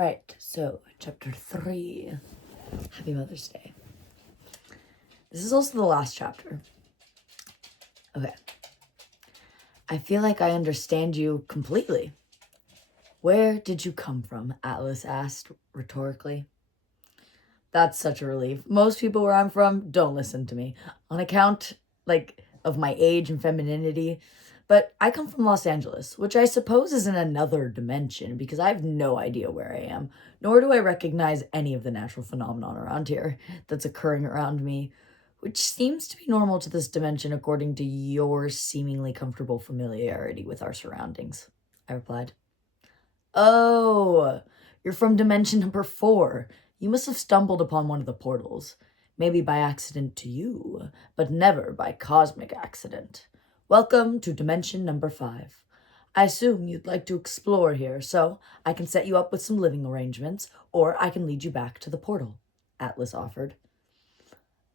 Alright, so chapter 3. Happy Mother's Day. This is also the last chapter. Okay. I feel like I understand you completely. Where did you come from? Atlas asked rhetorically. That's such a relief. Most people where I'm from don't listen to me on account, of my age and femininity. But I come from Los Angeles, which I suppose is in another dimension because I have no idea where I am, nor do I recognize any of the natural phenomenon around here that's occurring around me, which seems to be normal to this dimension according to your seemingly comfortable familiarity with our surroundings, I replied. Oh, you're from dimension number 4. You must have stumbled upon one of the portals. Maybe by accident to you, but never by cosmic accident. Welcome to dimension number 5. I assume you'd like to explore here, so I can set you up with some living arrangements, or I can lead you back to the portal, Atlas offered.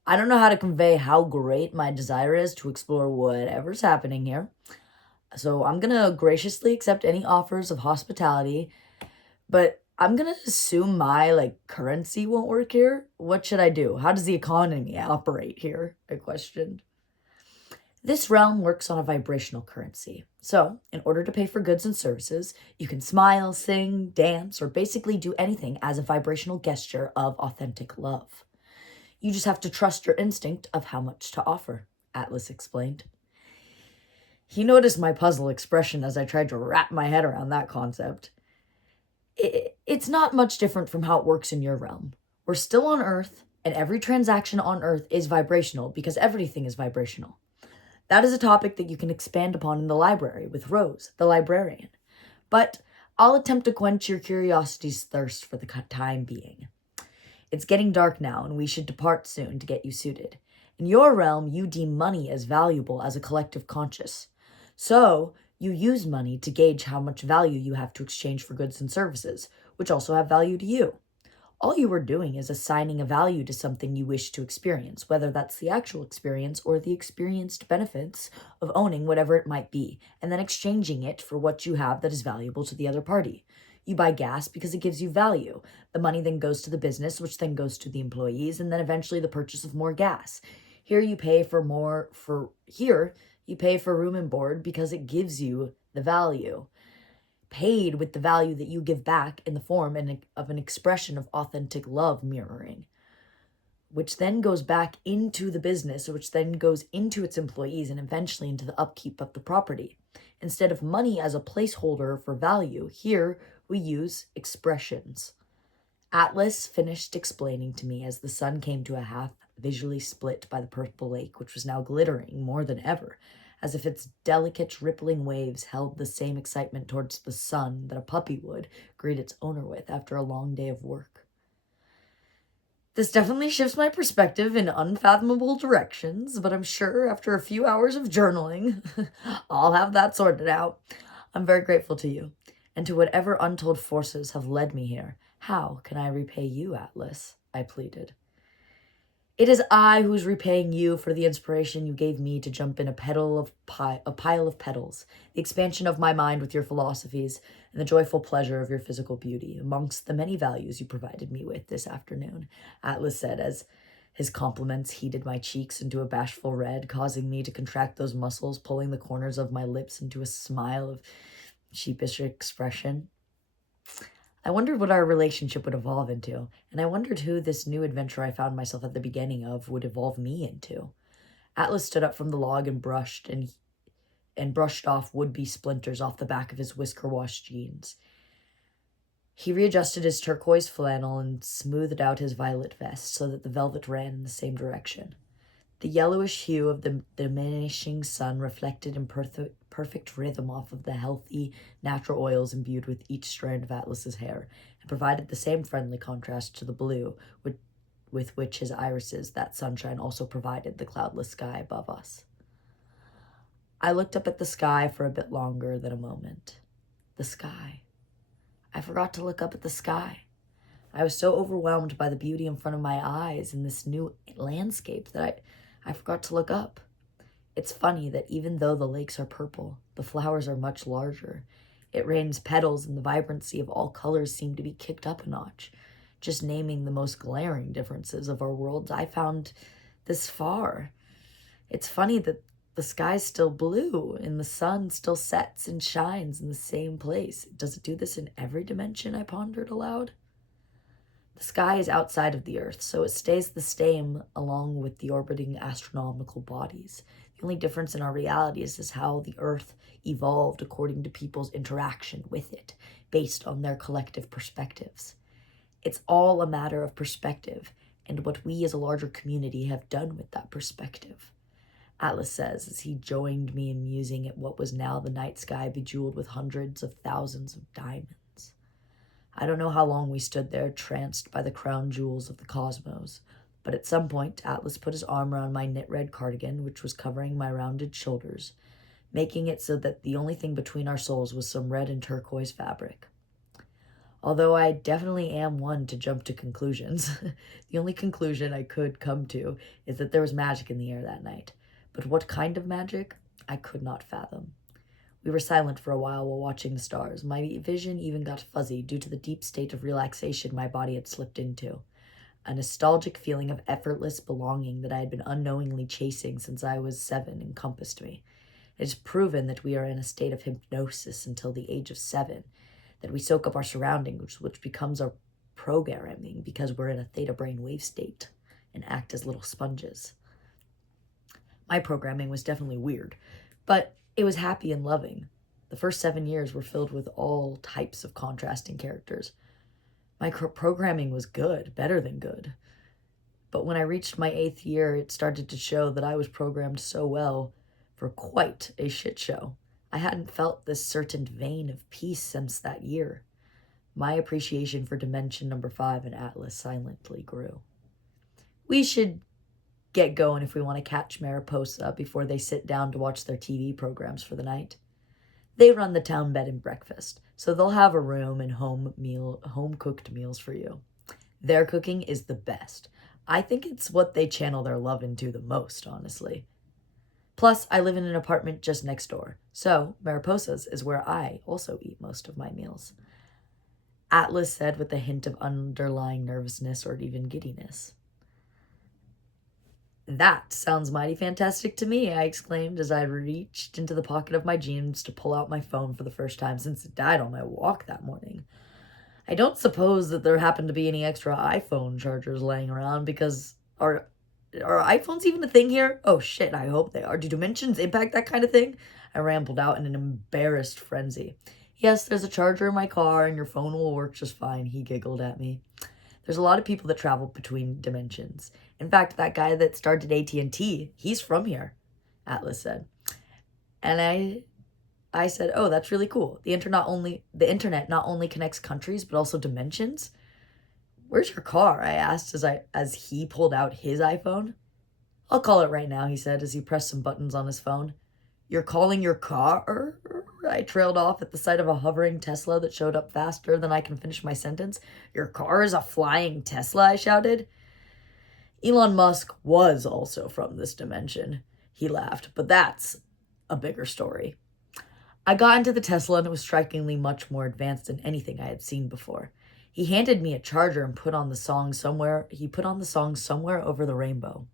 I don't know how to convey how great my desire is to explore whatever's happening here, so I'm gonna graciously accept any offers of hospitality, but I'm gonna assume my currency won't work here. What should I do? How does the economy operate here? I questioned. This realm works on a vibrational currency. So, in order to pay for goods and services, you can smile, sing, dance, or basically do anything as a vibrational gesture of authentic love. You just have to trust your instinct of how much to offer, Atlas explained. He noticed my puzzled expression as I tried to wrap my head around that concept. It's not much different from how it works in your realm. We're still on Earth, and every transaction on Earth is vibrational because everything is vibrational. That is a topic that you can expand upon in the library with Rose, the librarian. But I'll attempt to quench your curiosity's thirst for the time being. It's getting dark now, and we should depart soon to get you suited. In your realm, you deem money as valuable as a collective conscious. So, you use money to gauge how much value you have to exchange for goods and services, which also have value to you. All you are doing is assigning a value to something you wish to experience, whether that's the actual experience or the experienced benefits of owning whatever it might be, and then exchanging it for what you have that is valuable to the other party. You buy gas because it gives you value. The money then goes to the business, which then goes to the employees, and then eventually the purchase of more gas. Here you pay for room and board because it gives you the value. Paid with the value that you give back in the form of an expression of authentic love mirroring, which then goes back into the business, which then goes into its employees and eventually into the upkeep of the property. Instead of money as a placeholder for value, here we use expressions. Atlas finished explaining to me as the sun came to a half, visually split by the purple lake, which was now glittering more than ever, as if its delicate rippling waves held the same excitement towards the sun that a puppy would greet its owner with after a long day of work. This definitely shifts my perspective in unfathomable directions, but I'm sure after a few hours of journaling, I'll have that sorted out. I'm very grateful to you, and to whatever untold forces have led me here. How can I repay you, Atlas? I pleaded. It is I who is repaying you for the inspiration you gave me to jump in a pile of petals, the expansion of my mind with your philosophies, and the joyful pleasure of your physical beauty, amongst the many values you provided me with this afternoon, Atlas said as his compliments heated my cheeks into a bashful red, causing me to contract those muscles, pulling the corners of my lips into a smile of sheepish expression. I wondered what our relationship would evolve into, and I wondered who this new adventure I found myself at the beginning of would evolve me into. Atlas stood up from the log and brushed off would-be splinters off the back of his whisker-washed jeans. He readjusted his turquoise flannel and smoothed out his violet vest so that the velvet ran in the same direction. The yellowish hue of the diminishing sun reflected in perfect rhythm off of the healthy, natural oils imbued with each strand of Atlas's hair, and provided the same friendly contrast to the blue with which his irises, that sunshine, also provided the cloudless sky above us. I looked up at the sky for a bit longer than a moment. The sky. I forgot to look up at the sky. I was so overwhelmed by the beauty in front of my eyes in this new landscape that I forgot to look up. It's funny that even though the lakes are purple, the flowers are much larger. It rains petals, and the vibrancy of all colors seemed to be kicked up a notch. Just naming the most glaring differences of our worlds I found this far. It's funny that the sky's still blue and the sun still sets and shines in the same place. Does it do this in every dimension? I pondered aloud. The sky is outside of the Earth, so it stays the same along with the orbiting astronomical bodies. The only difference in our realities is how the Earth evolved according to people's interaction with it, based on their collective perspectives. It's all a matter of perspective, and what we as a larger community have done with that perspective. Atlas says as he joined me in musing at what was now the night sky bejeweled with hundreds of thousands of diamonds. I don't know how long we stood there, tranced by the crown jewels of the cosmos, but at some point Atlas put his arm around my knit red cardigan, which was covering my rounded shoulders, making it so that the only thing between our souls was some red and turquoise fabric. Although I definitely am one to jump to conclusions, the only conclusion I could come to is that there was magic in the air that night. But what kind of magic, I could not fathom. We were silent for a while watching the stars. My vision even got fuzzy due to the deep state of relaxation my body had slipped into. A nostalgic feeling of effortless belonging that I had been unknowingly chasing since I was 7 encompassed me. It is proven that we are in a state of hypnosis until the age of 7, that we soak up our surroundings, which becomes our programming because we're in a theta brainwave state and act as little sponges. My programming was definitely weird, but it was happy and loving. The first 7 years were filled with all types of contrasting characters. My programming was good, better than good. But when I reached my 8th year, it started to show that I was programmed so well for quite a shit show. I hadn't felt this certain vein of peace since that year. My appreciation for Dimension Number 5 in Atlas silently grew. We should get going if we want to catch Mariposa before they sit down to watch their TV programs for the night. They run the town bed and breakfast, so they'll have a room and home-cooked meals for you. Their cooking is the best. I think it's what they channel their love into the most, honestly. Plus, I live in an apartment just next door, so Mariposa's is where I also eat most of my meals. Atlas said with a hint of underlying nervousness or even giddiness. That sounds mighty fantastic to me, I exclaimed as I reached into the pocket of my jeans to pull out my phone for the first time since it died on my walk that morning. I don't suppose that there happened to be any extra iPhone chargers laying around because are iPhones even a thing here? Oh shit, I hope they are. Do dimensions impact that kind of thing? I rambled out in an embarrassed frenzy. Yes, there's a charger in my car and your phone will work just fine, he giggled at me. There's a lot of people that travel between dimensions. In fact, that guy that started AT&T, he's from here, Atlas said. And I said, oh, that's really cool. The internet not only connects countries, but also dimensions. Where's your car? I asked as he pulled out his iPhone. I'll call it right now, he said as he pressed some buttons on his phone. You're calling your car? I trailed off at the sight of a hovering Tesla that showed up faster than I can finish my sentence. Your car is a flying Tesla, I shouted. Elon Musk was also from this dimension, he laughed, but that's a bigger story. I got into the Tesla and it was strikingly much more advanced than anything I had seen before. He handed me a charger and put on the song Somewhere Over the Rainbow.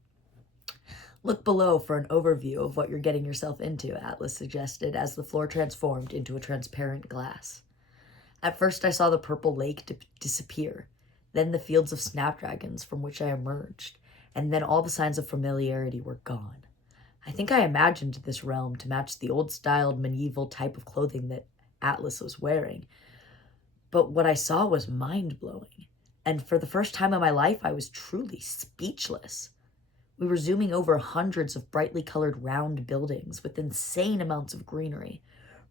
Look below for an overview of what you're getting yourself into, Atlas suggested as the floor transformed into a transparent glass. At first I saw the purple lake disappear, then the fields of snapdragons from which I emerged, and then all the signs of familiarity were gone. I think I imagined this realm to match the old-styled medieval type of clothing that Atlas was wearing, but what I saw was mind-blowing, and for the first time in my life I was truly speechless. We were zooming over hundreds of brightly colored round buildings with insane amounts of greenery.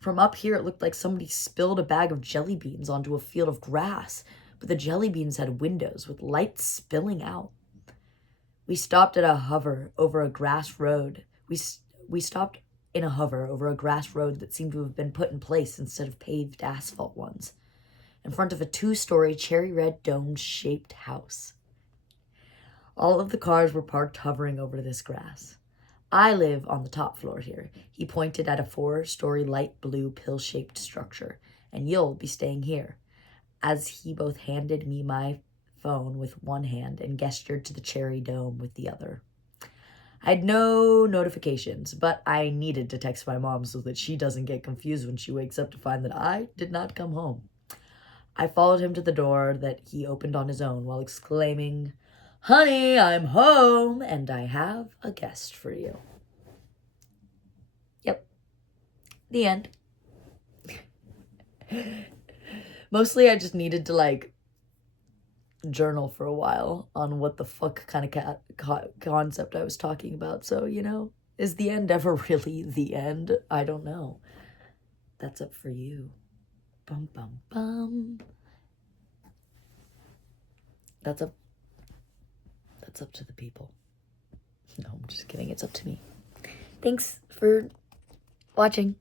From up here, it looked like somebody spilled a bag of jelly beans onto a field of grass, but the jelly beans had windows with light spilling out. We stopped at a hover over a grass road. We stopped in a hover over a grass road that seemed to have been put in place instead of paved asphalt ones, in front of a 2-story cherry red dome-shaped house. All of the cars were parked hovering over this grass. I live on the top floor here. He pointed at a 4-story light blue pill-shaped structure, and you'll be staying here. As he both handed me my phone with one hand and gestured to the cherry dome with the other. I had no notifications, but I needed to text my mom so that she doesn't get confused when she wakes up to find that I did not come home. I followed him to the door that he opened on his own while exclaiming, "Honey, I'm home, and I have a guest for you." Yep. The end. Mostly I just needed to, like, journal for a while on what the fuck kind of concept I was talking about. So, you know, is the end ever really the end? I don't know. That's up for you. Bum, bum, bum. That's up to the people. No, I'm just kidding. It's up to me. Thanks for watching.